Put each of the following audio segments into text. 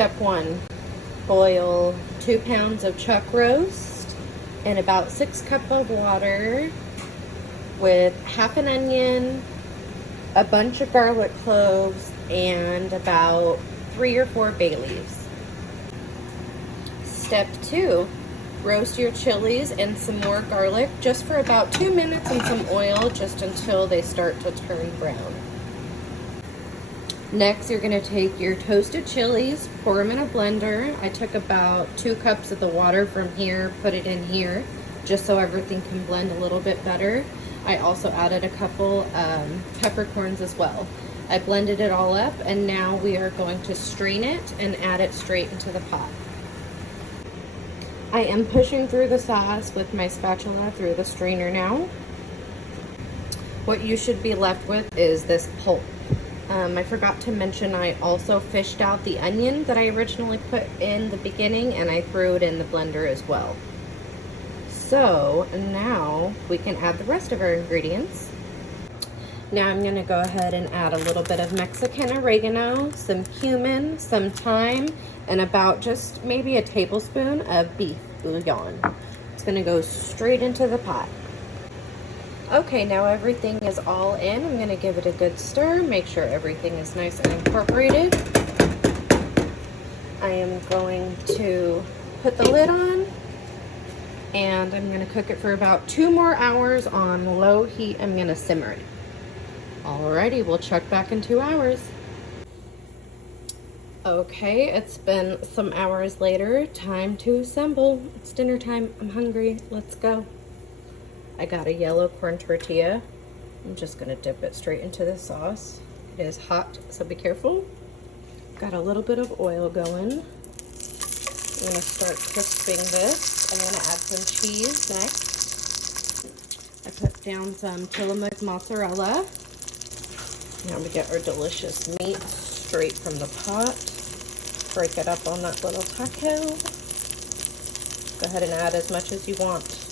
step one, boil 2 pounds of chuck roast in about 6 cups of water with half an onion, a bunch of garlic cloves, and about 3 or 4 bay leaves. Step 2, roast your chilies and some more garlic just for about 2 minutes in some oil, just until they start to turn brown. Next, you're going to take your toasted chilies, pour them in a blender. I took about 2 cups of the water from here, put it in here, just so everything can blend a little bit better. I also added a couple peppercorns as well. I blended it all up, and now we are going to strain it and add it straight into the pot. I am pushing through the sauce with my spatula through the strainer now. What you should be left with is this pulp. I forgot to mention I also fished out the onion that I originally put in the beginning, and I threw it in the blender as well. So now we can add the rest of our ingredients. Now I'm going to go ahead and add a little bit of Mexican oregano, some cumin, some thyme, and about just maybe a tablespoon of beef bouillon. It's going to go straight into the pot. Okay, now everything is all in. I'm going to give it a good stir, make sure everything is nice and incorporated. I am going to put the lid on, and I'm going to cook it for about 2 more hours on low heat. I'm going to simmer it. Alrighty, we'll check back in 2 hours. Okay, it's been some hours later. Time to assemble. It's dinner time. I'm hungry. Let's go. I got a yellow corn tortilla. I'm just gonna dip it straight into the sauce. It is hot, so be careful. Got a little bit of oil going. I'm gonna start crisping this. I'm gonna add some cheese next. I put down some Tillamook mozzarella. Now we get our delicious meat straight from the pot. Break it up on that little taco. Go ahead and add as much as you want.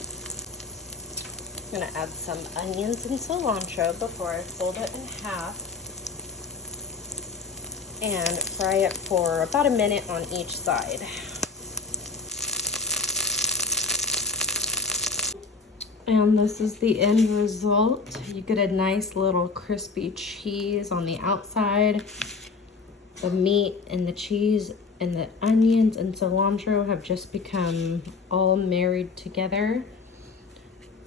I'm going to add some onions and cilantro before I fold it in half. And fry it for about a minute on each side. And this is the end result. You get a nice little crispy cheese on the outside. The meat and the cheese and the onions and cilantro have just become all married together.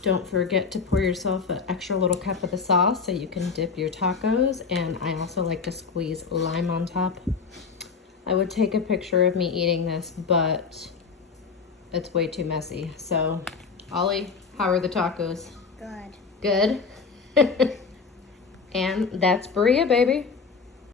Don't forget to pour yourself an extra little cup of the sauce so you can dip your tacos. And I also like to squeeze lime on top. I would take a picture of me eating this, but it's way too messy. So, Ollie, how are the tacos? Good. Good? And that's Birria, baby.